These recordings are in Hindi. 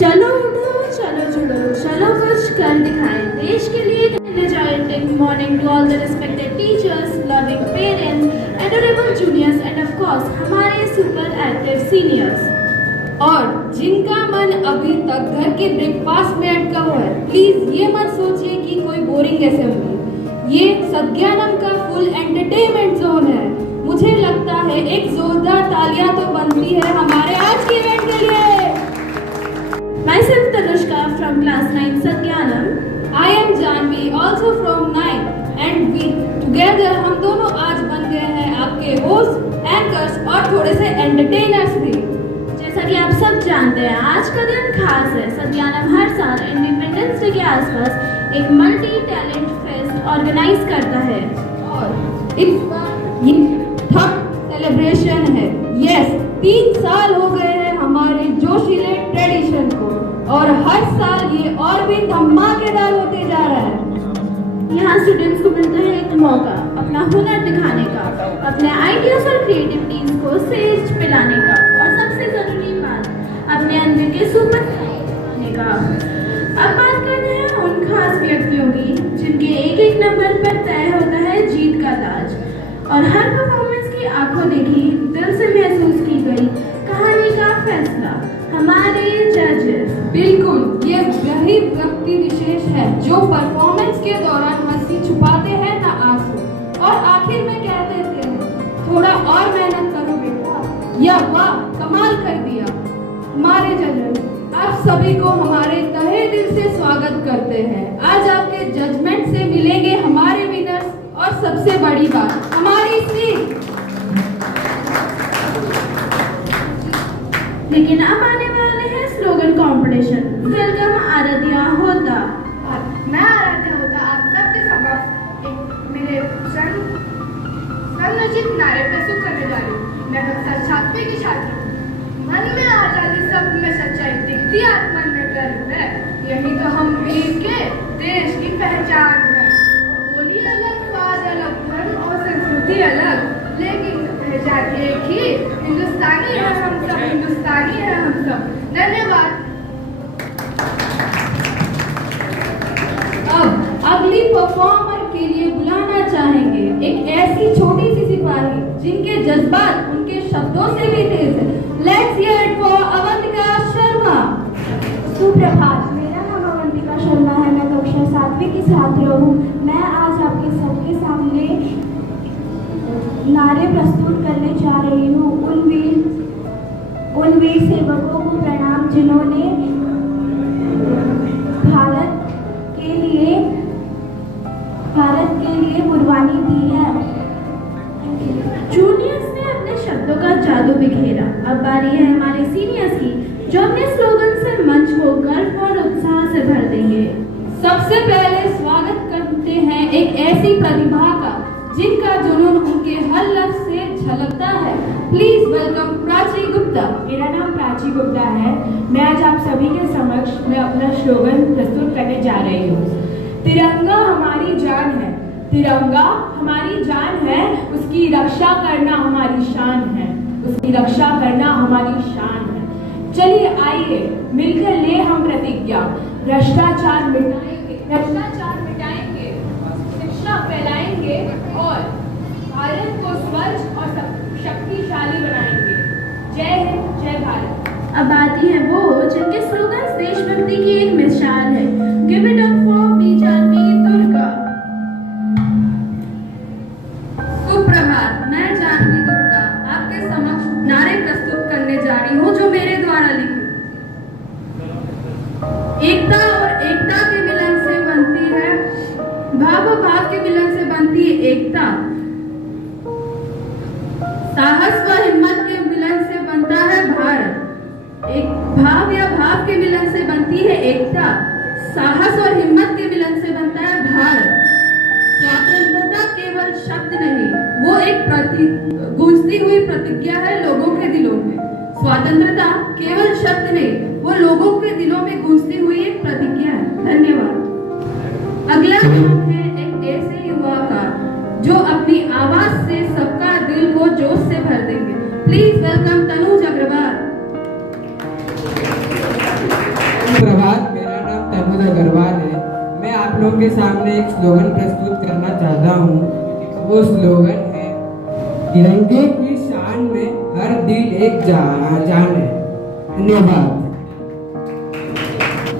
चलो उठो, चलो जुड़ो, चलो कुछ कर दिखाएं देश के लिए। Energetic morning to all the respected teachers, loving parents, adorable juniors and of course हमारे super active seniors। और जिनका मन अभी तक घर के ब्रेकफास्ट में अटका हुआ है, प्लीज ये मत सोचिए कि कोई बोरिंग असेंबली। ये सत्यानम का फुल एंटरटेनमेंट जोन है। मुझे लगता है एक जोरदार तालियां तो बनती है हमारे आज के इवेंट के लिए। Myself Tanushka from class 9 Satyanam। I am Janvi also from 9 and we together हम दोनों आज बन गए हैं आपके होस्ट, एंकर्स और थोड़े से एंटरटेनर्स भी। जैसा कि आप सब जानते हैं आज का दिन खास है। सत्यानम हर साल इंडिपेंडेंस डे के आसपास एक मल्टी टैलेंट फेस्ट ऑर्गेनाइज करता है और इस बार ये थर्ड सेलिब्रेशन है। यस, 3 साल हो गए हैं हमारे जोशीले ट्रेडिशन को और हर साल ये और भी धमाकेदार होते जा रहा है। यहाँ स्टूडेंट्स को मिलता है एक मौका अपना हुनर दिखाने का, अपने आइडियाज और क्रिएटिविटीज को स्टेज पे लाने का और सबसे जरूरी बात अपने अंदर के सुपर दिखाने का। अब बात करते हैं उन खास व्यक्तियों की जिनके एक एक नंबर पर तय होता है जीत का ताज और हर परफॉर्मेंस की आंखों देखी, दिल से महसूस की गई कहानी का फैसला हमारे जजेस। बिल्कुल, ये वही व्यक्ति विशेष है जो परफॉर्मेंस के दौरान हंसी छुपाते हैं ना आंसू और आखिर में कह देते हैं थोड़ा और मेहनत करो बेटा, या वाह कमाल कर दिया। हमारे जजेस आप सभी को हमारे तहे दिल से स्वागत करते हैं। आज आपके जजमेंट से मिलेंगे हमारे विनर्स और सबसे बड़ी बात हमारी सीट। लेकिन अब आने वाले हैं स्लोगन कंपटीशन। वेलकम आराध्या होता। मैं आराध्या होता आप सबके समक्ष एक मेरे संरचित नारे प्रस्तुत करने जा रही हूँ। मैं कक्षा 7वीं की छात्र हूँ। मन में आजादी, सब में सच्चाई दिखती, आत्मन में गर्व है, यही तो हम वीर के देश की पहचान है। बोली अलग, स्वाद अलग, धर्म और संस्कृति अलग, लेकिन पहचान एक ही, हिंदुस्तानी है हम सब, हिंदुस्तानी है हम सब। धन्यवाद। अब अगली परफॉर्मर के लिए बुलाना चाहेंगे एक ऐसी छोटी सी सिपाही जिनके जज्बात उनके शब्दों से भी तेज है। Let's hear it for Avantika Sharma. सुप्रभात, मेरा नाम अवंतिका शर्मा है। मैं कक्षा 7वीं की छात्र हूँ। मैं आज आपके सबके सामने नारे प्रस्तुत करने जा रही हूँ। उन वीर सेवकों को प्रणाम जिन्होंने भारत के लिए कुर्बानी दी है। जूनियर्स ने अपने शब्दों का जादू बिखेरा। अब बारी है हमारे सीनियर्स की जो अपने स्लोगन से मंच को गर्व और उत्साह से भर देंगे। सबसे पहले स्वागत करते हैं एक ऐसी प्रतिभा का जिनका जुनून उनके हर लफ्ज से झलकता है। Please welcome Prachi Gupta. मेरा नाम प्राची गुप्ता है। मैं आज आप सभी के समक्ष मैं अपना स्लोगन प्रस्तुत करने जा रही हूँ। तिरंगा हमारी जान है, तिरंगा हमारी जान है, उसकी रक्षा करना हमारी शान है, उसकी रक्षा करना हमारी शान है। चलिए आइए मिलकर ले हम प्रतिज्ञा, भ्रष्टाचार मिटाएंगे, भ्रष्टाचार मिटाएंगे, शिक्षा फैलाएंगे और भारत को स्वच्छ और शक्तिशाली बनाएंगे। जय हिंद, जय भारत। अब आती है वो जिनके स्लोगन देशभक्ति की एक मिसाल है। गिव इट अप फॉर बीजानवी दुर्गा। सुप्रभात, मैं जानवी दुर्गा आपके समक्ष नारे प्रस्तुत करने जा रही हूँ जो मेरे द्वारा लिखे। एकता और एकता के मिलन से बनती है, भाव और भाव के मिलन से बनती है एकता, साहस व हिम्मत के मिलन से बनता है भारत। एक भाव या भाव के मिलन से बनती है एकता, साहस और हिम्मत के मिलन से बनता है भारत। स्वतंत्रता केवल शब्द नहीं, वो एक गूंजती हुई प्रतिज्ञा है लोगों के दिलों में। स्वतंत्रता केवल शब्द नहीं, वो लोगों के दिलों में गूंजती हुई एक प्रतिज्ञा है। धन्यवाद। अगला नाम है एक ऐसे युवा का जो अपनी आवाज से सबका दिल को जोश से भर देंगे। Please welcome Tanuj Agarwal. लोग के सामने एक स्लोगन प्रस्तुत करना चाहता हूँ। वो स्लोगन है, तिरंगे की शान में हर दिल एक जान है। धन्यवाद।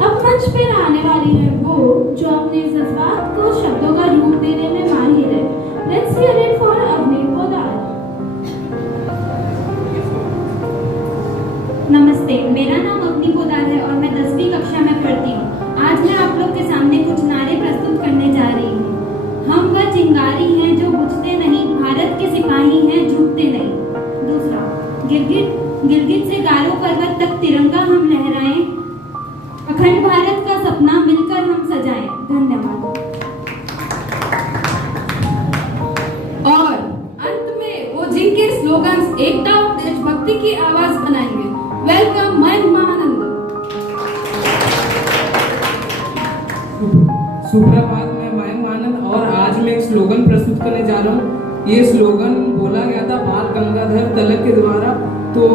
अब मंच पर आने वाली है वो जो अपने जज्बात को शब्दों का रूप देने में माहिर है। Let's hear it for Avani Poddar. नमस्ते, मेरा नाम अवनी पोदार है और मैं 10वीं कक्षा में पढ़ती हूँ। आज मैं आप लोग के सामने कुछ नारे प्रस्तुत करने जा रही हूँ। हम वह चिंगारी हैं जो बुझते नहीं, भारत के सिपाही हैं झुकते नहीं। दूसरा, गिरगिट से गारो पर्वत तक तिरंगा हम लहराएं, अखंड भारत का सपना मिलकर हम सजाएं। धन्यवाद। और अंत में वो जिनके स्लोगन्स एकता और देशभक्ति की आवाज बनाएंगे। वेलकम मयंक महानंद। सुप्रभात, मैं मयंक आनंद और आज मैं एक स्लोगन प्रस्तुत करने जा रहा हूँ। ये स्लोगन बोला गया था बाल गंगाधर तिलक के द्वारा। तो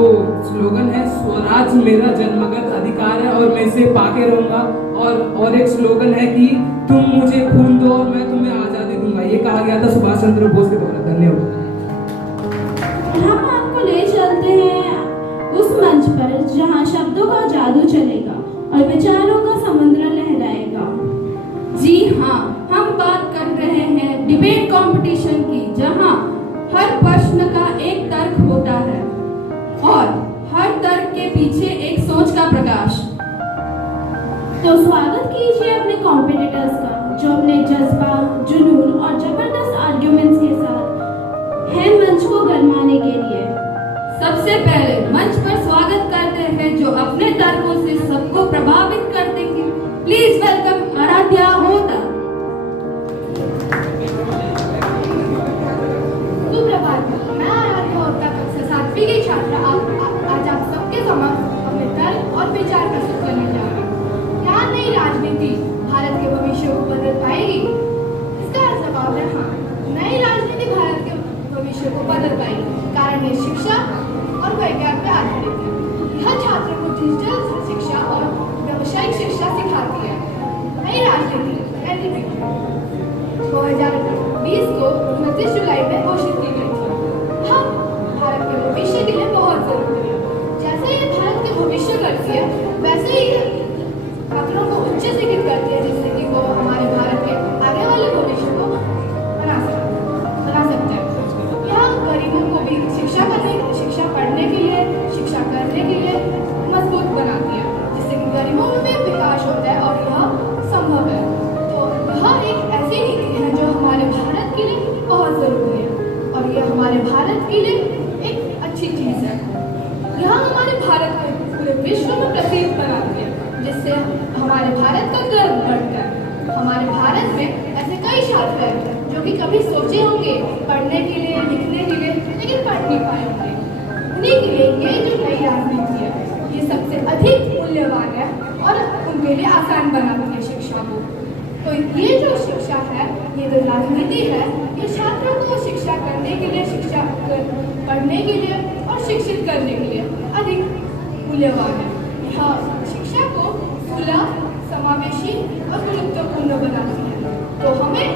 स्लोगन है, स्वराज मेरा जन्मगत अधिकार है और मैं इसे पाके रहूंगा। और एक स्लोगन है कि तुम मुझे खून दो और मैं तुम्हें आजादी दूंगा। ये कहा गया था सुभाष चंद्र बोस के द्वारा। धन्यवाद। हम आपको ले चलते हैं उस मंच पर जहां शब्दों का जादू चलेगा और विचारों का समुद्र लहराएगा। जी हाँ, हम बात कर रहे हैं डिबेट कंपटीशन की, जहां हर प्रश्न का एक तर्क होता है और हर तर्क के पीछे एक सोच का प्रकाश। तो स्वागत कीजिए अपने कॉम्पिटिटर्स का जो अपने जज्बा, जुनून और जबरदस्त आर्ग्यूमेंट्स के साथ है मंच को गरमाने के लिए। सबसे पहले मंच पर स्वागत करते हैं जो अपने तर्कों से सबको प्रभावित कर देंगे। प्लीज वेलकम आराध्या होता। सुप्रभात, मैं आराध्या होता कक्षा 7वीं की छात्रा आज आप सबके समक्ष अपने तर्क और विचार प्रस्तुत करने जा रही हूँ। क्या नई राजनीति भारत के भविष्य को बदल पाएगी? इसका जवाब है हाँ, नई राजनीति भारत के भविष्य को बदल पाएगी। कारण ये शिक्षा और वैज्ञानिक पर आधारित है। यह छात्रों को डिजिटल शिक्षा और व्यावसायिक शिक्षा सिखाती है। नई राजनीति NDP 2020 को 29 जुलाई में घोषित की गई थी। हम भारत के भविष्य के लिए बहुत जरूरी है। जैसे ये भारत के भविष्य करती है, वैसे ही छात्रों को उच्च शिक्षित करती है, जिससे कि वो हमारे भारत के आगे वाले भविष्य को बना सकते हैं। यह गरीबों को भी शिक्षा पढ़ने के लिए, शिक्षा करने के लिए मजबूत बनाती है, जिससे कि गरीबों में भी विकास होता है और यह संभव है। तो यह एक ऐसी नीति है जो हमारे भारत के लिए बहुत जरूरी है और यह हमारे भारत के लिए एक अच्छी चीज है। यह हमारे भारत को पूरे विश्व में प्रसिद्ध बनाती है, जिससे हमारे भारत का गर्व बढ़ता है। हमारे भारत में ऐसे कई छात्र हैं जो कि कभी सोचे होंगे पढ़ने के लिए, लिखने के लिए, लेकिन पढ़ नहीं पाए होंगे। उन्हीं के लिए ये जो नई राजनीति है, ये सबसे अधिक मूल्यवान है और उनके लिए आसान बनाती है शिक्षा को। तो ये जो शिक्षा है, ये जो राजनीति है, ये छात्रों को शिक्षा करने के लिए, शिक्षा पढ़ने के लिए और शिक्षित करने के लिए अधिक मूल्यवान है। यह शिक्षा को खुला, समावेशी और गुरुत्वपूर्ण बनाती है। तो हमें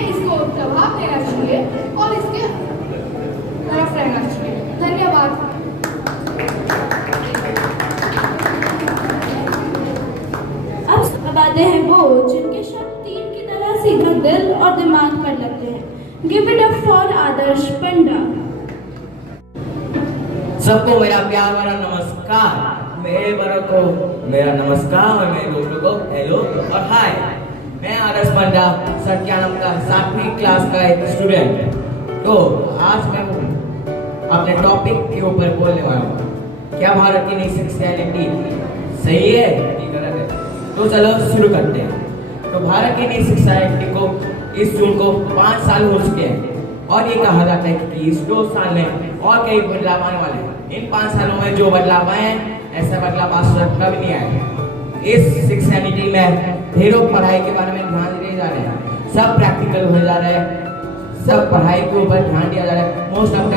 इसको प्रभाव देना चाहिए और इसके तरफ रहना चाहिए। धन्यवाद। अब आते हैं वो जिनके शब्द तीर की तरह सीधा दिल और दिमाग पर लगते हैं। गिव इट अप फॉर आदर्श पंडा। सबको मेरा प्यार भरा नमस्कार। मेरे बड़ों को मेरा नमस्कार और मेरे दोस्तों को हेलो और हाय। मैं आदर्श पंडा सत्यानम का 7वीं क्लास का एक स्टूडेंट। तो आज मैं अपने टॉपिक के ऊपर बोलने वाला हूँ। क्या भारत की नई शिक्षा नीति सही है कि गलत है? तो चलो शुरू करते हैं। तो भारत की नई शिक्षा नीति को इस जून को 5 साल हो चुके हैं और ये कहा जाता है कि इस 2 साल में और कई बदलाव आने वाले हैं। इन 5 सालों में जो बदलाव आए हैं, ऐसा बदलाव आज तक कभी नहीं आया। इस शिक्षा नीति में ढेरों पढ़ाई के बारे में ध्यान दिए जा रहे हैं। सब प्रैक्टिकल हो जा रहे हैं, सब पढ़ाई के ऊपर ध्यान दिया जा रहा है। मोस्ट ऑफ द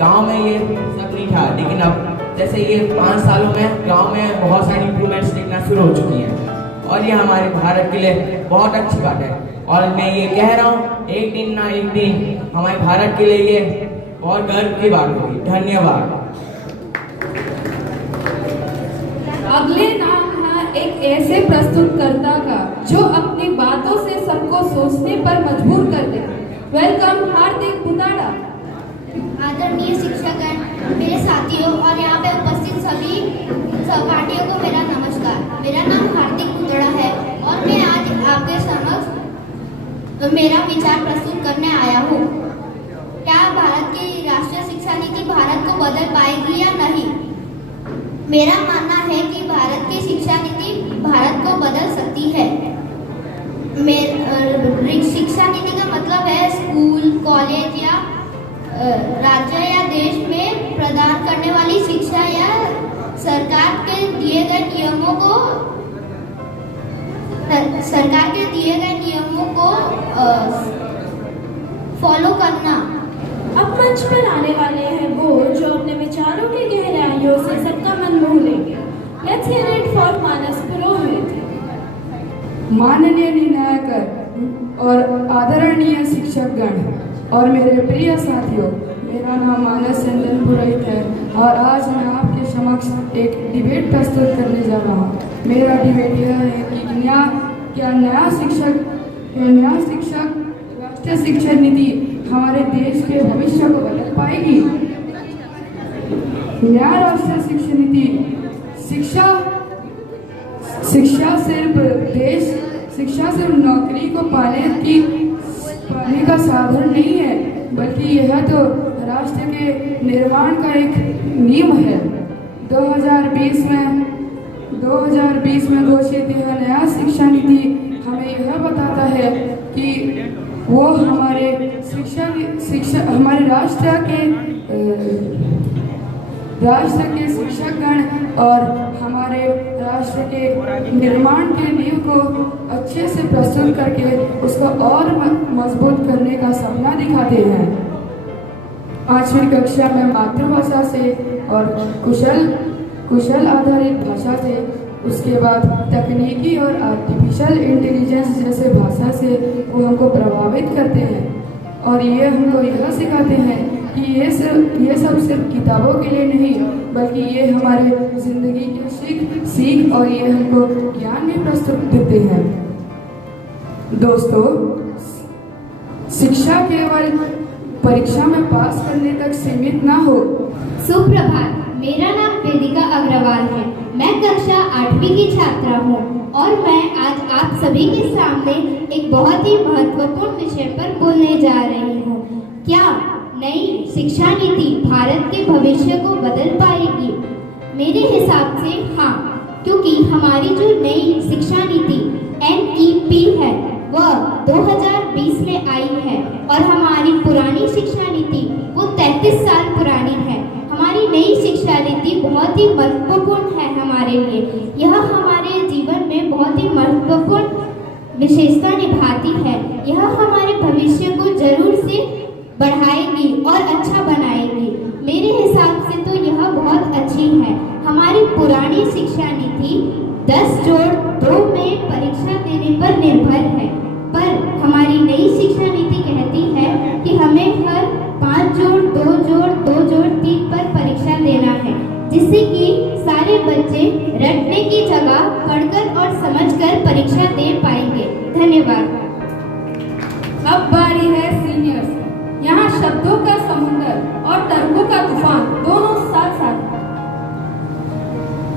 गाँव में ये सब नहीं था, लेकिन अब जैसे ये 5 सालों में गांव में बहुत सारी इम्प्रूवमेंट्स दिखना शुरू हो चुकी हैं और ये हमारे भारत के लिए बहुत अच्छी बात है। और मैं ये कह रहा हूँ, एक दिन ना एक दिन हमारे भारत के लिए ये बहुत गर्व की बात होगी। धन्यवाद। अगले नाम है एक ऐसे प्रस्तुतकर्ता का जो अपनी बातों से सबको सोचने पर मजबूर कर दे। वेलकम हार्दिक बुताड़ा। आदरणीय शिक्षकगण, मेरे साथियों और यहाँ पे उपस्थित सभी सहपाठियों को मेरा नमस्कार। मेरा नाम हार्दिक बुताड़ा है और मैं आज आपके समक्ष मेरा विचार प्रस्तुत करने आया हूँ। क्या भारत की राष्ट्रीय शिक्षा नीति भारत को बदल पाएगी या नहीं? मेरा मानना है कि भारत की शिक्षा नीति भारत को बदल सकती है। शिक्षा नीति का मतलब है स्कूल, कॉलेज या राज्य या देश में प्रदान करने वाली शिक्षा या सरकार के दिए गए नियमों को फॉलो करना। अब मंच पर आने वाले हैं वो जो अपने विचारों की गहराइयों से सबका मन मोह लेंगे। लेट्स हियर इट फॉर मानस पुरोहित। माननीय निर्णायक और आदरणीय शिक्षकगण और मेरे प्रिय साथियों, मेरा नाम मानस चंदन पुरोहित है और आज मैं आपके समक्ष एक डिबेट प्रस्तुत करने जा रहा हूँ। मेरा डिबेट यह है कि क्या नया शिक्षक राष्ट्रीय शिक्षा नीति हमारे देश के भविष्य को बदल पाएगी? नया राष्ट्रीय शिक्षा नीति शिक्षा सिर्फ नौकरी को पाने का साधन नहीं है, बल्कि यह तो राष्ट्र के निर्माण का एक नींव है। 2020 में घोषित यह नया शिक्षा नीति हमें यह बताता है कि वो हमारे राष्ट्र के शिक्षकगण और हमारे राष्ट्र के निर्माण के नींव को अच्छे से प्रस्तुत करके उसको और मजबूत करने का सपना दिखाते हैं। 5वीं कक्षा में मातृभाषा से और कुशल आधारित भाषा से, उसके बाद तकनीकी और आर्टिफिशियल इंटेलिजेंस जैसे भाषा से वो हमको प्रभावित करते हैं और ये हमको यह सिखाते हैं कि ये सब सिर्फ किताबों के लिए नहीं, बल्कि ये हमारे जिंदगी की सीख और ये हमको ज्ञान भी प्रस्तुत देते हैं। दोस्तों, शिक्षा केवल परीक्षा में पास करने तक सीमित ना हो। सुप्रभात, मेरा नाम वेदिका अग्रवाल है। मैं कक्षा 8वीं की छात्रा हूँ और मैं आज आप सभी के सामने एक बहुत ही महत्वपूर्ण विषय पर बोलने जा रही हूँ। क्या नई शिक्षा नीति भारत के भविष्य को बदल पाएगी? मेरे हिसाब से हाँ, क्योंकि हमारी जो नई शिक्षा नीति NEP है वह 2020 में आई है और हमारी पुरानी शिक्षा नीति वो 33 साल पुरानी है। हमारी नई शिक्षा नीति बहुत ही महत्वपूर्ण है हमारे लिए। यह हमारे जीवन में बहुत ही महत्वपूर्ण विशेषता निभाती है। यह हमारे भविष्य को जरूर से बढ़ाएगी और अच्छा बनाएगी। मेरे हिसाब से तो यह बहुत अच्छी है। हमारी पुरानी शिक्षा नीति 10+2 में परीक्षा देने पर निर्भर है, पर हमारी नई शिक्षा नीति कहती है कि हमें हर 5+2+2+3 पर परीक्षा देना है, जिससे कि सारे बच्चे रटने की जगह पढ़कर और समझकर परीक्षा दे पाएंगे। धन्यवाद। अब बारी है सीनियर्स। यहाँ शब्दों का समुंदर और तर्कों का तूफान दोनों साथ साथ।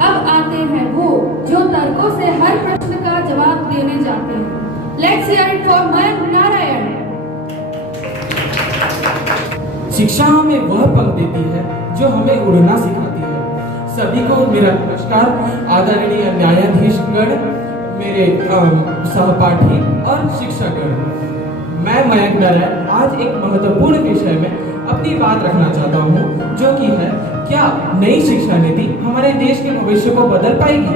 अब आते हैं वो जो तर्कों से हर प्रश्न का जवाब देने जाते हैं। Let's hear it for Mayank Narayan. शिक्षा हमें वह पल देती है जो हमें उड़ना सिखाती है। सभी को मेरा नमस्कार। आदरणीय न्यायाधीशगण, मेरे सहपाठी और शिक्षकगण, मैं मयंक नारायण आज एक महत्वपूर्ण विषय में अपनी बात रखना चाहता हूँ, जो कि है क्या नई शिक्षा नीति हमारे देश के भविष्य को बदल पाएगी?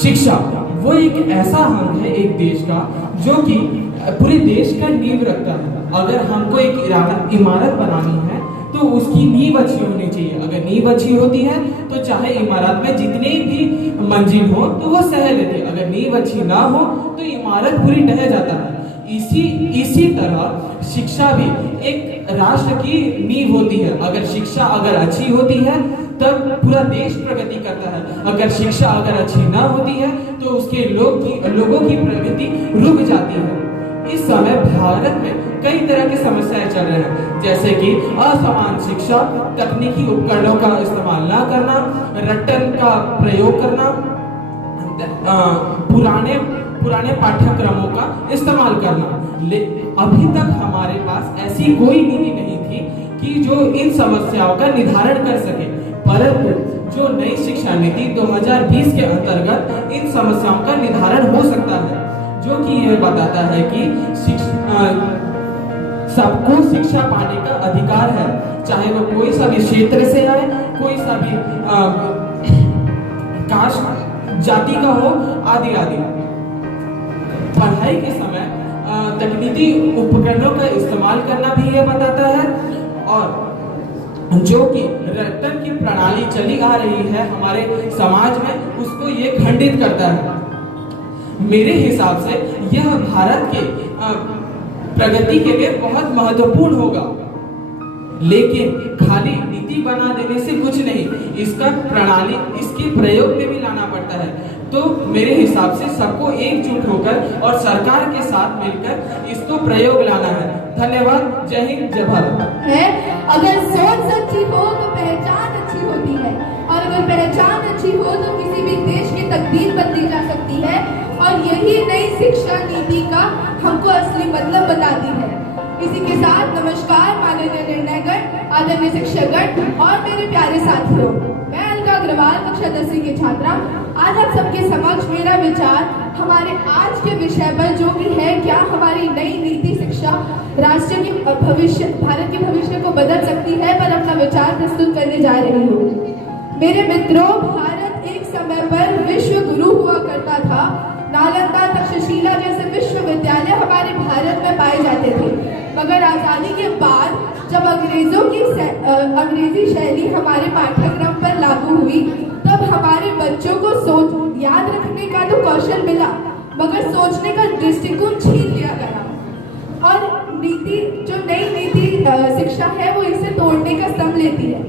शिक्षा वो एक ऐसा अंग है एक देश का जो कि पूरे देश का नींव रखता है। अगर हमको एक इमारत बनानी है तो उसकी नींव अच्छी होनी चाहिए। अगर नींव अच्छी होती है तो चाहे इमारत में जितने भी मंजिल हो तो वो सह लेते हैं। अगर नींव अच्छी ना हो तो इमारत पूरी ढह जाता है। इसी तरह शिक्षा भी एक राष्ट्र की नींव होती है। अगर शिक्षा अगर अच्छी होती है तब पूरा देश प्रगति करता है। अगर शिक्षा अगर अच्छी ना होती है तो उसके लोगों की प्रगति रुक जाती है। इस समय भारत में कई तरह की समस्याएं चल रही हैं, जैसे कि असमान शिक्षा, तकनीकी उपकरणों का इस्तेमाल ना करना, रट्टन का प्रयोग करना, पुराने पाठ्यक्रमों का इस्तेमाल करना। अभी तक हमारे पास ऐसी कोई नीति नहीं थी कि जो इन समस्याओं का निर्धारण कर सके, परंतु जो नई शिक्षा नीति 2020 के अंतर्गत इन समस्याओं का निर्धारण हो सकता है, जो कि यह बताता है कि सबको शिक्षा पाने का अधिकार है, चाहे वो कोई सा भी क्षेत्र से आए, कोई सा भी कास्ट जाति का हो, आदि आदि। पढ़ाई के समय तकनीकी उपकरणों का इस्तेमाल करना भी यह बताता है, और जो कि रट्टन की प्रणाली चली आ रही है हमारे समाज में, उसको ये खंडित करता है। मेरे हिसाब से यह भारत के प्रगति के लिए बहुत महत्वपूर्ण होगा, लेकिन खाली नीति बना देने से कुछ नहीं, इसका प्रणाली इसके प्रयोग में भी लाना पड़ता है। तो मेरे हिसाब से सबको एकजुट होकर और सरकार के साथ मिलकर इसको प्रयोग लाना है। धन्यवाद। जय हिंद, जय भारत। है अगर सोच सच्ची हो तो पहचान अच्छी होती है, और अगर पहचान अच्छी हो तो किसी भी देश की तकदीर बदली जा सकती है, और यही नई शिक्षा नीति का हमको असली मतलब बताती है। इसी के साथ नमस्कार माननीय निर्णयगण, आदरणीय शिक्षकगण और मेरे प्यारे साथियों, मैं अलका अग्रवाल कक्षा 10वीं की छात्रा आज आप सबके समक्ष मेरा विचार हमारे आज के विषय पर जो भी है, क्या हमारी नई नीति शिक्षा राष्ट्र के भविष्य, भारत के भविष्य को बदल सकती है, पर अपना विचार प्रस्तुत करने जा रही हूँ। मेरे मित्रों, भारत एक समय पर विश्व गुरु हुआ करता था। नालंदा, तक्षशिला जैसे विश्वविद्यालय हमारे भारत में पाए जाते थे, मगर आजादी के बाद जब अंग्रेजी शैली हमारे पाठ्यक्रम पर लागू हुई, तब हमारे बच्चों को याद रखने का तो कौशल मिला, मगर सोचने का दृष्टिकोण छीन लिया गया। और नीति, जो नई नीति शिक्षा है, वो इसे तोड़ने का स्तंभ लेती है।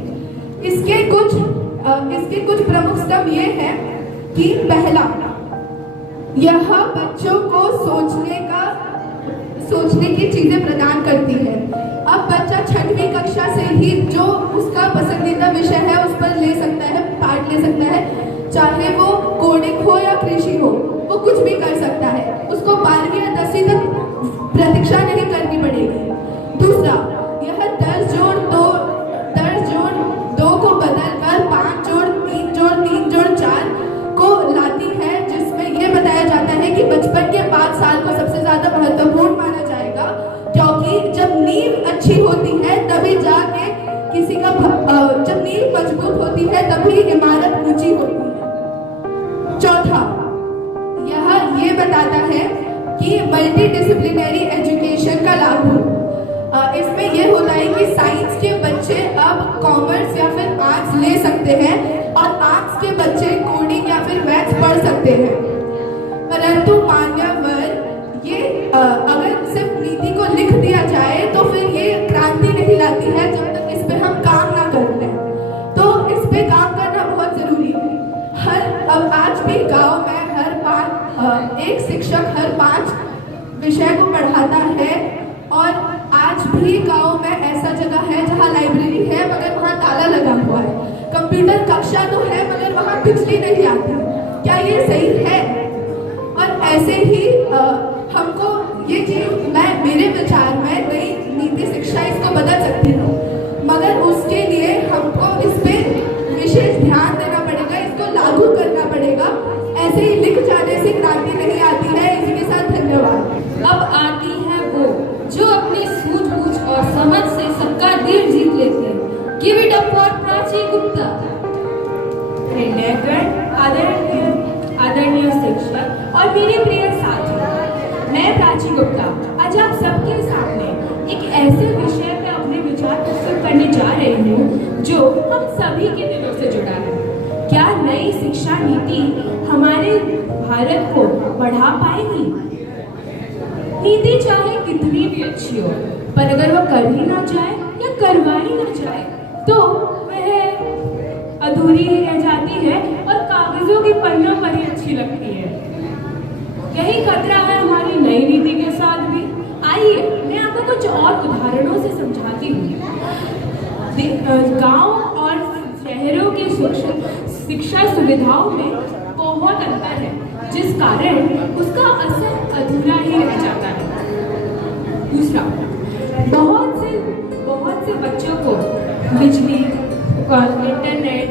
इसके कुछ प्रमुख स्तंभ ये हैं कि पहला, यह बच्चों को सोचने की चीजें प्रदान करती है। अब बच्चा 6वीं कक्षा से ही जो उसका पसंदीदा विषय है उस पर ले सकता है, पार्ट ले सकता है, चाहे वो कोडिंग हो या कृषि हो, वो कुछ भी कर सकता है। उसको 12वीं या 10वीं तक प्रतीक्षा नहीं करनी पड़ेगी। दूसरा, यह 10 जोड़ 2 को बदलकर 5 जोड़ 3 जोड़ 3 जोड़ 4 को लाती है, जिसमें यह बताया जाता है कि बचपन के 5 साल को सबसे ज्यादा महत्वपूर्ण माना जाएगा, क्योंकि जब नींव अच्छी होती है तभी जाके जब नींव मजबूत होती है तभी इमारत ऊंची होती है। चौथा, यह ये बताता है कि मल्टी डिसिप्लिनरी एजुकेशन का लाभ हो। इसमें यह होता है कि साइंस के बच्चे अब कॉमर्स या फिर आर्ट्स ले सकते हैं, और आर्ट्स के बच्चे कोडिंग या फिर मैथ्स पढ़ सकते हैं। परंतु मान्यवर, ये अगर सिर्फ नीति को लिख दिया जाए तो फिर ये क्रांति नहीं लाती है जब तक इस पे हम काम ना करते हैं। तो इस पे काम करना बहुत जरूरी है। अब आज भी गांव में एक शिक्षक हर 5 विषय को पढ़ाता है, और आज भी गांव में ऐसा जगह है जहां लाइब्रेरी है मगर वहां ताला लगा हुआ है। कंप्यूटर कक्षा तो है मगर वहां बिजली नहीं आती। क्या ये सही है? और ऐसे ही हमको ये चीज, मेरे विचार में नई नीति शिक्षा इसको बदल सकती है, मगर उसके लिए हमको इस पे विशेष ध्यान देना पड़ेगा, इसको लागू करना पड़ेगा। ऐसे ही लिख जाने से क्रांति नहीं आती है। इसी के साथ धन्यवाद। अब आती है वो जो अपनी सूझबूझ और समझ से सबका दिल जीत लेती है। Give it up for Prachi Gupta. आदरणीय शिक्षक और मेरे प्रिय साथी, प्राची गुप्ता आज आप सबके सामने एक ऐसे विषय पे अपने विचार प्रस्तुत करने जा रही हूँ जो हम सभी के दिलों से जुड़ा है। क्या नई शिक्षा नीति हमारे भारत को बढ़ा पाएगी? नीति चाहे कितनी भी अच्छी हो, पर अगर वो कर ही ना जाए या करवाई ना जाए तो वह अधूरी ही रह जाती है और कागजों की पन्नों पर ही अच्छी लगती है। यही खतरा है हमारी नई नीति के साथ भी। आइए मैं आपको कुछ और उदाहरणों से समझाती हूँ। गांव और शहरों की शिक्षा सुविधाओं में बहुत अंतर है, जिस कारण उसका असर अधूरा ही रह जाता है। दूसरा, बहुत से बच्चों को बिजली, इंटरनेट,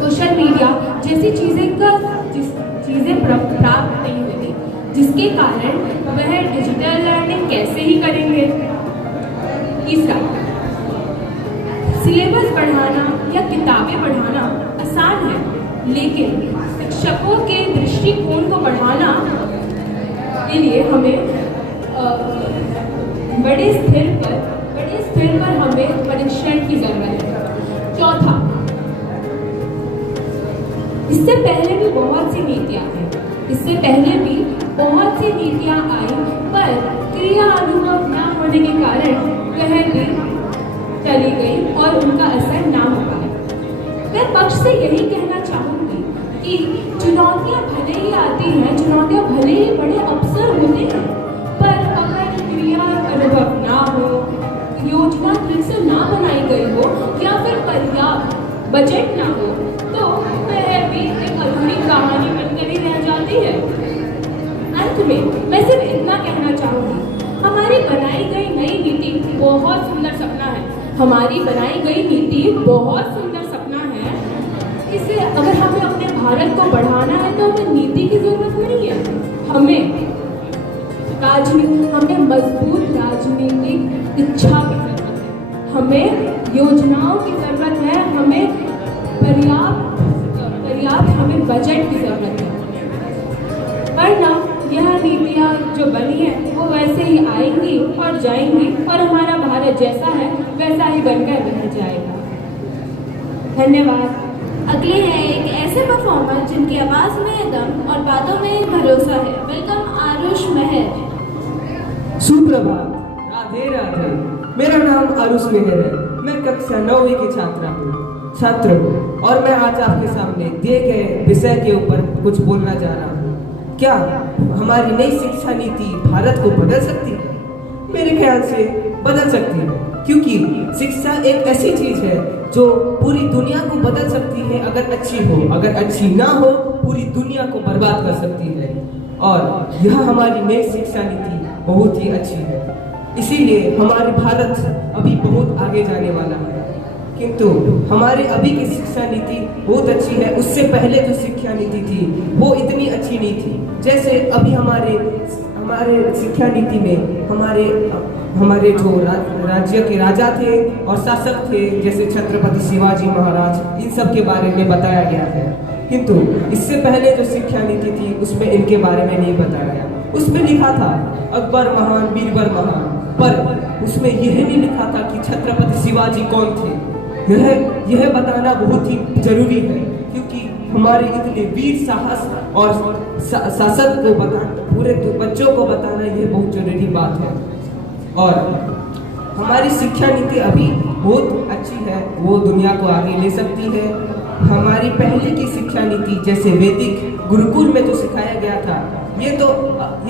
सोशल मीडिया जैसी चीजें प्राप्त नहीं होती, जिसके कारण वह डिजिटल लर्निंग कैसे ही करेंगे। तीसरा, सिलेबस बढ़ाना या किताबें बढ़ाना आसान है, लेकिन शिक्षकों के दृष्टिकोण को बढ़ाना के लिए हमें बड़े स्तर पर हमें परीक्षण की जरूरत है। चौथा, इससे पहले भी बहुत सी नीतियां आई, पर क्रिया अनुभव न होने के कारण वह भी चली गई और उनका असर ना हो पाया। मैं पक्ष से यही कहना चाहूंगी कि चुनौतियां भले ही आती हैं, चुनौतियां भले ही बड़े अवसर होते हैं, पर अगर क्रिया अनुभव ना हो, योजना ठीक से ना बनाई गई हो या फिर पर्याप्त बजट ना हो, तो वह भी एक अधूरी कहानी बनकर ही रह जाती है। अंत में मैं सिर्फ इतना कहना चाहूंगी, हमारी बनाई गई नई नीति बहुत सुंदर सपना है। इसे अगर हमें अपने भारत को बढ़ाना है तो हमें नीति की जरूरत नहीं है, हमें मजबूत राजनीतिक इच्छा की जरूरत है, हमें योजनाओं की जरूरत है, हमें पर्याप्त हमें बजट की जरूरत है। वरना यह नीतियाँ जो बनी है वो वैसे ही आएंगी और जाएंगी और हमारा भारत जैसा है वैसा ही बनकर रह जाएगा। धन्यवाद। अगले हैं एक ऐसे परफॉर्मर जिनकी आवाज में दम और बातों में भरोसा है। वेलकम आरुष मेहर। सुप्रभात, राधे राधे। मेरा नाम आरुष मेहर है। मैं कक्षा 9वीं की छात्र हूँ और मैं आज आपके सामने दिए गए विषय के ऊपर कुछ बोलना जा रहा हूँ। क्या हमारी नई शिक्षा नीति भारत को बदल सकती है? मेरे ख्याल से बदल सकती है, क्योंकि शिक्षा एक ऐसी चीज है जो पूरी दुनिया को बदल सकती है अगर अच्छी हो, अगर अच्छी ना हो पूरी दुनिया को बर्बाद कर सकती है। और यह हमारी नई शिक्षा नीति बहुत ही अच्छी है, इसीलिए हमारे भारत अभी बहुत आगे जाने वाला है। किंतु हमारे अभी की शिक्षा नीति बहुत अच्छी है, उससे पहले जो शिक्षा नीति थी वो इतनी अच्छी नहीं थी। जैसे अभी हमारे शिक्षा नीति में हमारे जो राज्य के राजा थे और शासक थे, जैसे छत्रपति शिवाजी महाराज, इन सब के बारे में बताया गया है। किंतु इससे पहले जो शिक्षा नीति थी उसमें इनके बारे में नहीं बताया गया। उसमें लिखा था अकबर महान, बीरबल महान, पर उसमें यह नहीं लिखा था कि छत्रपति शिवाजी कौन थे। यह बताना बहुत ही जरूरी है, क्योंकि हमारे इतने वीर साहस और शासक को बताना, पूरे बच्चों को बताना, यह बहुत जरूरी बात है। और हमारी शिक्षा नीति अभी बहुत अच्छी है, वो दुनिया को आगे ले सकती है। हमारी पहले की शिक्षा नीति जैसे वैदिक गुरुकुल में जो सिखाया गया था, ये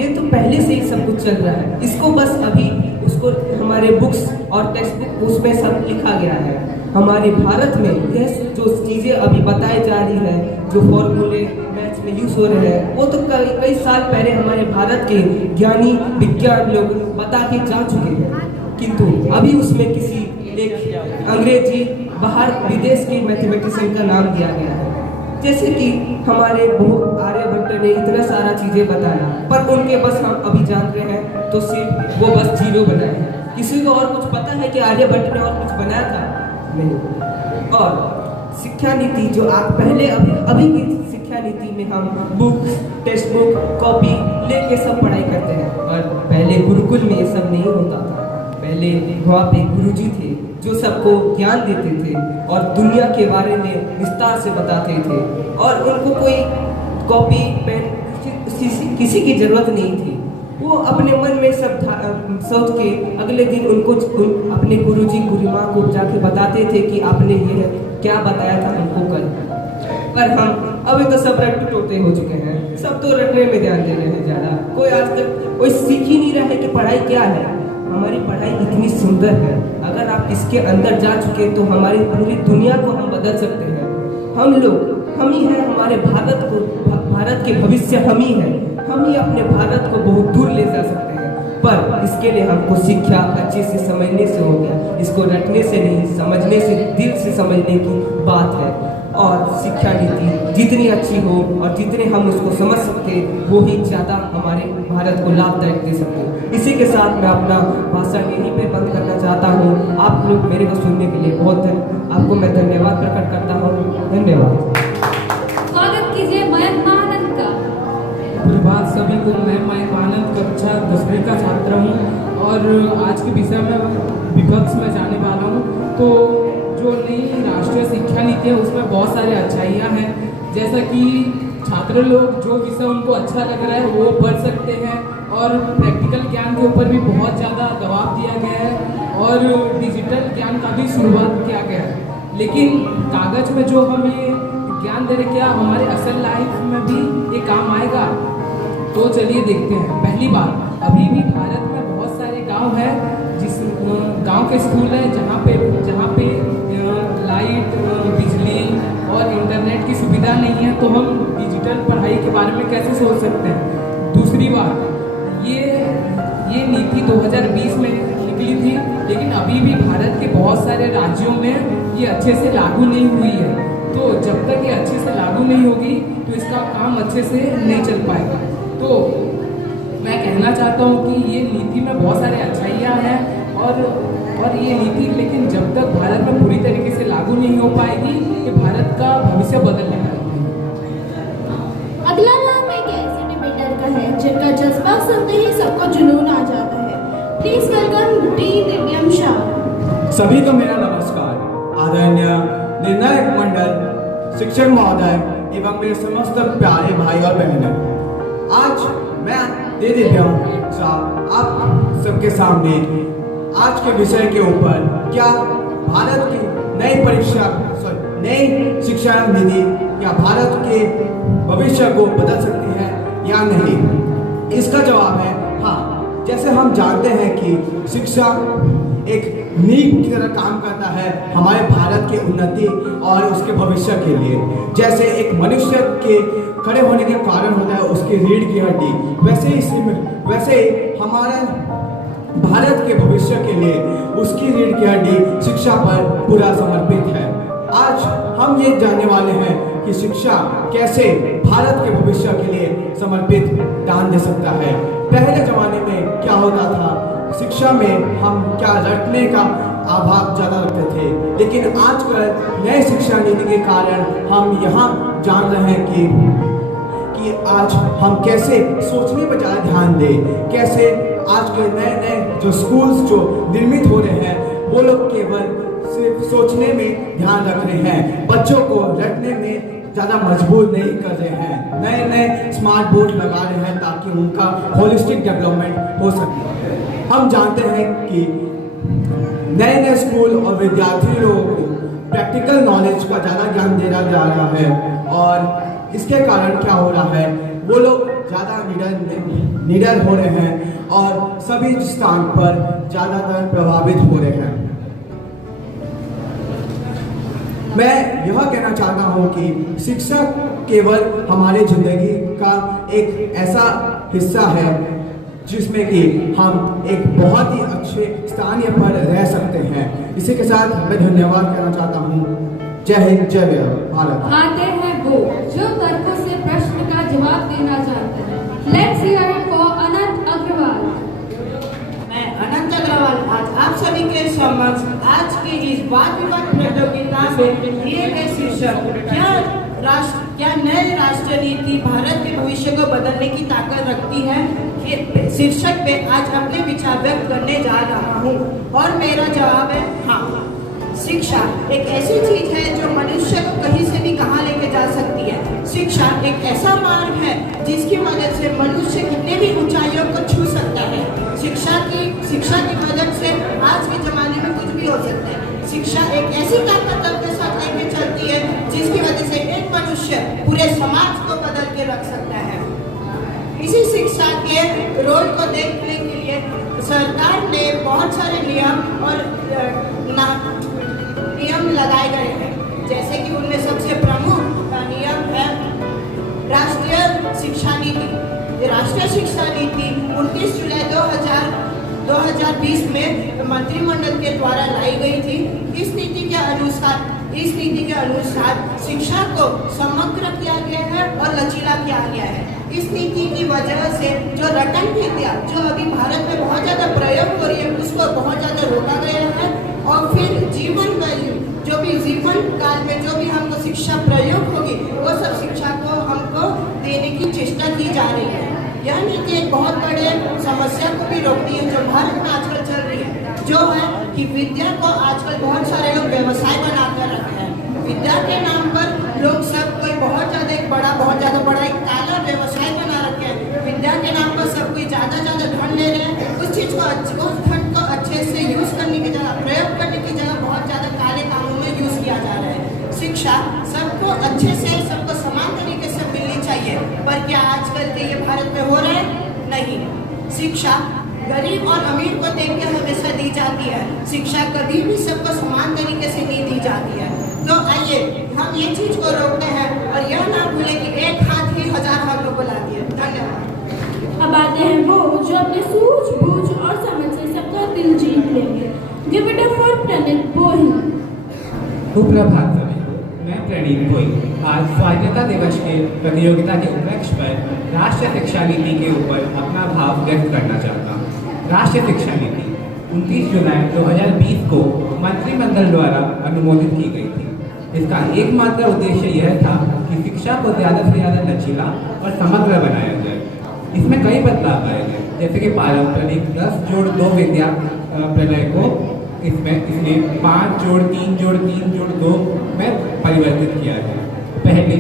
तो पहले से ही सब कुछ चल रहा है। इसको बस अभी उसको हमारे बुक्स और टेक्स्ट बुक उसमें सब लिखा गया है। हमारे भारत में यह जो चीजें अभी बताई जा रही है, जो फॉर्मूले मैथ्स में यूज हो रहे हैं, वो तो कई साल पहले हमारे भारत के ज्ञानी विज्ञान लोग बता के जा चुके हैं। किंतु अभी उसमें किसी एक अंग्रेजी बाहर विदेश के मैथमेटिशियन का नाम दिया गया है। जैसे कि हमारे बहुत आर्यभट्ट ने इतना सारा चीजें बताया, पर उनके बस हम अभी जान रहे हैं तो सिर्फ वो बस 0 बनाए हैं। किसी को और कुछ पता है कि आर्यभट्ट ने और कुछ बनाया था? नहीं। और शिक्षा नीति जो आप पहले अभी की शिक्षा नीति में हम बुक, टेक्स्ट बुक, कॉपी लेके सब पढ़ाई करते हैं, और पहले गुरुकुल में ये सब नहीं होता था। पहले वहाँ पे गुरुजी थे जो सबको ज्ञान देते थे और दुनिया के बारे में विस्तार से बताते थे और उनको कोई कॉपी पेन किसी की जरूरत नहीं थी। वो अपने मन में सब सोच के अगले दिन उनको अपने गुरुजी गुरुमाँ को जाके बताते थे कि आपने ये क्या बताया था हमको कल। पर हम अभी तो सब रट्टू टोटे हो चुके हैं, सब तो रटने में ध्यान दे रहे हैं ज़्यादा। कोई आज तक कोई सीख ही नहीं रहा है कि पढ़ाई क्या है। हमारी पढ़ाई इतनी सुंदर है, अगर आप इसके अंदर जा चुके तो हमारी पूरी दुनिया को हम बदल सकते हैं। हम ही हैं, हमारे भारत के भविष्य हम ही हैं। हम ही अपने भारत को बहुत दूर ले जा सकते हैं, पर इसके लिए हमको शिक्षा अच्छे से समझने से होगा। इसको रटने से नहीं, समझने से, दिल से समझने की बात है। और शिक्षा नीति जितनी अच्छी हो और जितने हम उसको समझ सकते वो ही ज़्यादा हमारे भारत को लाभदायक दे सकते। इसी के साथ मैं अपना भाषण यहीं पे बंद करना चाहता हूँ। आप लोग मेरे को सुनने के लिए आपको मैं धन्यवाद प्रकट करता हूँ। धन्यवाद। स्वागत कीजिए मयंक महानंद का। प्रभात सभी को। मैं मयंक महानंद कक्षा 10वीं का छात्र हूँ और आज के विषय में विपक्ष में जाने वाला हूँ। तो जो नई राष्ट्रीय शिक्षा नीति है उसमें बहुत सारे अच्छाइयाँ हैं, जैसा कि छात्र लोग जो विषय उनको अच्छा लग रहा है वो पढ़ सकते हैं और प्रैक्टिकल ज्ञान के ऊपर भी बहुत ज़्यादा दबाव दिया गया है और डिजिटल ज्ञान का भी शुरुआत किया गया है। लेकिन कागज में जो हम ये ज्ञान दे रहे क्या हमारे असल लाइफ में भी ये काम आएगा? तो चलिए देखते हैं। पहली बात, अभी भी भारत में बहुत सारे गाँव हैं जिस गाँव के स्कूल हैं जहाँ पे लाइट, बिजली और इंटरनेट की सुविधा नहीं है, तो हम डिजिटल पढ़ाई के बारे में कैसे सोच सकते हैं? दूसरी बात, ये नीति 2020 में निकली थी, लेकिन अभी भी भारत के बहुत सारे राज्यों में ये अच्छे से लागू नहीं हुई है। तो जब तक ये अच्छे से लागू नहीं होगी तो इसका काम अच्छे से नहीं चल पाएगा। तो मैं कहना चाहता हूँ कि ये नीति में बहुत सारे अच्छाइयाँ हैं और ये नीति लेकिन जब तक भारत में पूरी तरीके से लागू नहीं हो पाएगी ये भारत का भविष्य बदलने वाला है। अगला नाम एक ऐसे डिबेटर का है जिनका जज्बा सुनते ही सबको जुनून आ जाता है। Please welcome D Divyam Shah. सभी को मेरा नमस्कार। आदरणीय निर्णायक मंडल, शिक्षक महोदय एवं मेरे समस्त प्यारे भाई और बहनें, आज मैं दे दिव्यम शाह आप सबके सामने आज के विषय के ऊपर क्या भारत की नई शिक्षा नीति क्या भारत के भविष्य को बदल सकती है या नहीं, इसका जवाब है हाँ। जैसे हम जानते हैं कि शिक्षा एक नींव की तरह काम करता है हमारे भारत के उन्नति और उसके भविष्य के लिए। जैसे एक मनुष्य के खड़े होने के कारण होता है उसकी रीढ़ की हड्डी, वैसे ही हमारा भारत के भविष्य के लिए उसकी रीढ़ की हड्डी शिक्षा पर पूरा समर्पित है। आज हम ये जानने वाले हैं कि शिक्षा कैसे भारत के भविष्य के लिए समर्पित दान दे सकता है। पहले जमाने में क्या होता था, शिक्षा में हम क्या रटने का अभाव ज़्यादा रखते थे, लेकिन आजकल नए शिक्षा नीति के कारण हम यहाँ जान रहे हैं कि आज हम कैसे सोचने पर ज़्यादा ध्यान दें, कैसे आज के नए जो स्कूल्स जो निर्मित हो रहे हैं वो लोग केवल सिर्फ सोचने में ध्यान रख रहे हैं, बच्चों को रटने में ज़्यादा मजबूर नहीं कर रहे हैं। नए स्मार्ट बोर्ड लगा रहे हैं ताकि उनका होलिस्टिक डेवलपमेंट हो सके। हम जानते हैं कि नए स्कूल और विद्यार्थी लोगों को प्रैक्टिकल नॉलेज का ज़्यादा ज्ञान देना जा रहा है और इसके कारण क्या हो रहा है, वो लोग ज़्यादा निडर हो रहे हैं और सभी स्थान पर ज़्यादातर प्रभावित हो रहे हैं। मैं यह कहना चाहता हूँ कि शिक्षा केवल हमारे जिंदगी का एक ऐसा हिस्सा है जिसमें कि हम एक बहुत ही अच्छे स्थानीय पर रह सकते हैं। इसी के साथ मैं धन्यवाद कहना चाहता हूँ। जय हिंद, जय भारत। आते हैं वो जो तर्कों से प्रश्न का जवाब देना चाहते हैं। लेट्स हियर इट फॉर अनंत अग्रवाल। मैं अनंत अग्रवाल आज आप सभी के समक्ष आज की इस वाद विवाद प्रतियोगिता में दिए गए शीर्षक क्या क्या नई राष्ट्रीय नीति भारत के भविष्य को बदलने की ताकत रखती है? ये शीर्षक पे आज अपने विचार व्यक्त करने जा रहा हूँ और मेरा जवाब है हाँ। शिक्षा एक ऐसी चीज है जो मनुष्य को कहीं से भी कहाँ लेके जा सकती है। शिक्षा एक ऐसा मार्ग है जिसकी वजह से मनुष्य कितने भी ऊंचाइयों को छू सकता है। शिक्षा की मदद से आज के जमाने में कुछ भी हो सकता है। शिक्षा एक ऐसी ताकत अपने साथ लेके चलती है जिसकी वजह से एक मनुष्य पूरे समाज को बदल के रख सकता है। इसी शिक्षा के रोल को देखने के लिए सरकार ने बहुत सारे नियम लगाए गए हैं, जैसे कि उनमें सबसे प्रमुख नियम है राष्ट्रीय शिक्षा नीति। राष्ट्रीय शिक्षा नीति 29 जुलाई 2020 में मंत्रिमंडल के द्वारा लाई गई थी। इस नीति के अनुसार शिक्षा को समग्र किया गया है और लचीला किया गया है। इस नीति की वजह से जो रटन विद्या जो अभी भारत में बहुत ज़्यादा प्रयोग हो रही है उसको बहुत ज़्यादा रोका गया है और फिर जीवन वैल्यू जो भी जीवन काल में जो भी हमको शिक्षा प्रयोग होगी वो सब शिक्षा को हमको देने की चेष्टा की जा रही है। यह नीति एक बहुत बड़े समस्या को भी रोकती है जो भारत में आजकल चल रही है, जो है कि विद्या को आजकल बहुत सारे लोग व्यवसाय बनाकर रखे हैं। विद्या के नाम पर लोग सब कोई बहुत ज़्यादा बड़ा एक काला व्यवसाय बना रखे हैं। विद्या के नाम पर सब कोई ज़्यादा धन ले रहे हैं। उस धन को अच्छे से यूज करने की जगह प्रयोग करने की जगह बहुत ज़्यादा काले कामों में यूज किया जा रहा है। शिक्षा सबको अच्छे से सबको समान तरीके से मिलनी चाहिए, पर क्या आजकल ये भारत में हो रहा है? नहीं। शिक्षा गरीब और अमीर को देख के हमेशा दी जाती है। शिक्षा कभी भी सबको समान तरीके से नहीं दी जाती है। तो आइए हम ये चीज को रोकते हैं और यह ना भूलें कि एक हाथ ही 1000 हाथों को लाती है। धन्यवाद। अब आते हैं वो जो अपने सूझबूझ और समझ से सबका दिल जीत लेंगे। गिव इट अप फॉर प्रणीत बोहिल। सुप्रभात सभी को, मैं प्रणीत बोहिल आज स्वाधीनता दिवस के प्रतियोगिता के उपलक्ष्य पर राष्ट्रीय शिक्षा नीति के ऊपर अपना भाव व्यक्त करना चाहता हूँ। राष्ट्रीय शिक्षा नीति 29 जुलाई 2020 को मंत्रिमंडल द्वारा अनुमोदित की गई थी। इसका एकमात्र उद्देश्य यह था कि शिक्षा को ज़्यादा से ज़्यादा लचीला और समग्र बनाया जाए। इसमें कई बदलाव आए गए, जैसे कि पारंपरिक 10+2 विद्या प्रलय को इसने 5+3+3+2 में परिवर्तित किया गया। पहले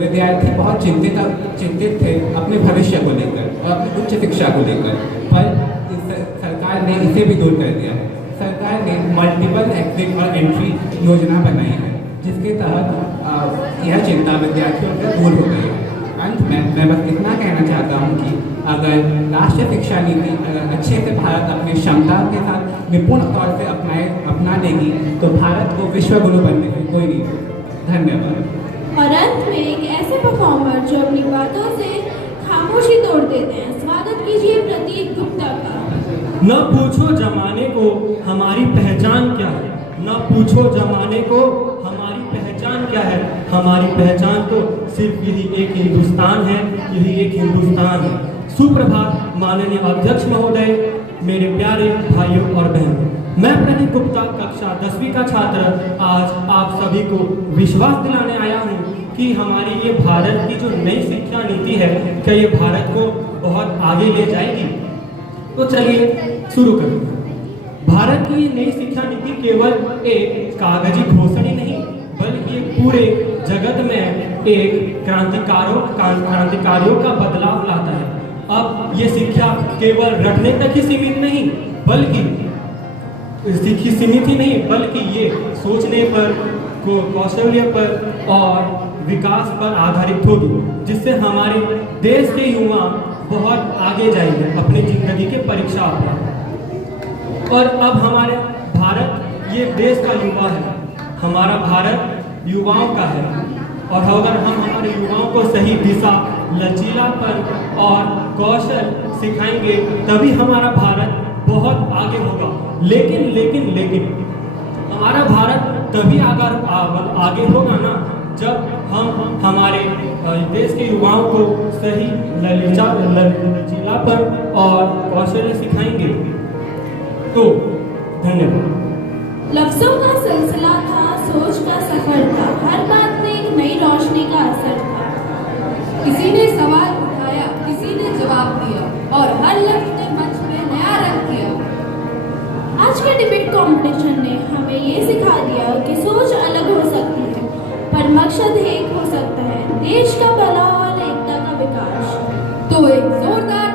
विद्यार्थी बहुत चिंतित थे अपने भविष्य को लेकर और अपनी उच्च शिक्षा को लेकर, पर सरकार ने इसे भी दूर कर दिया। सरकार ने मल्टीपल एग्जिट और एंट्री योजना बनाई है, जिसके तहत यह चिंता विद्यार्थियों से दूर हो गई है। अंत में मैं बस इतना कहना चाहता हूँ कि अगर राष्ट्रीय शिक्षा नीति अच्छे से भारत अपनी क्षमता के साथ निपुण तौर से अपना लेगी तो भारत को विश्व गुरु बनने में कोई नहीं। धन्यवाद। और अंत में एक ऐसे परफॉर्मर जो अपनी बातों से खामोशी तोड़ देते हैं, स्वागत कीजिए प्रतीक गुप्ता का। न पूछो जमाने को हमारी पहचान क्या है, न पूछो जमाने को हमारी पहचान क्या है। हमारी पहचान तो सिर्फ यही एक हिंदुस्तान है, यही एक हिंदुस्तान है। सुप्रभात माननीय अध्यक्ष महोदय, मेरे प्यारे भाइयों और बहनों, मैं प्रणीत गुप्ता कक्षा 10वीं का छात्र आज आप सभी को विश्वास दिलाने आया हूँ कि हमारी ये भारत की जो नई शिक्षा नीति है, क्या ये भारत को बहुत आगे ले जाएगी। तो चलिए शुरू करते हैं। भारत की ये नई शिक्षा नीति केवल एक कागजी घोषणा नहीं, बल्कि एक पूरे जगत में एक क्रांतिकारियों का बदलाव लाता है। अब ये शिक्षा केवल रटने तक ही सीमित नहीं, बल्कि ये सोचने पर, कौशल्य पर और विकास पर आधारित होगी, जिससे हमारे देश के युवा बहुत आगे जाएंगे अपनी जिंदगी के परीक्षा पर। और अब हमारे भारत ये देश का युवा है, हमारा भारत युवाओं का है, और अगर हम हमारे युवाओं को सही दिशा, लचीलापन और कौशल सिखाएंगे तभी हमारा भारत बहुत आगे होगा। लेकिन हमारा भारत तभी आगे होगा ना जब हम हमारे देश के युवाओं को सही लचीलापन और कौशल सिखाएंगे। तो धन्यवाद। लफ्जों का सिलसिला था, सोच का सफर था, हर बात में एक नई मकसद एक हो सकता है, देश का भला और एकता का विकास। तो एक जोरदार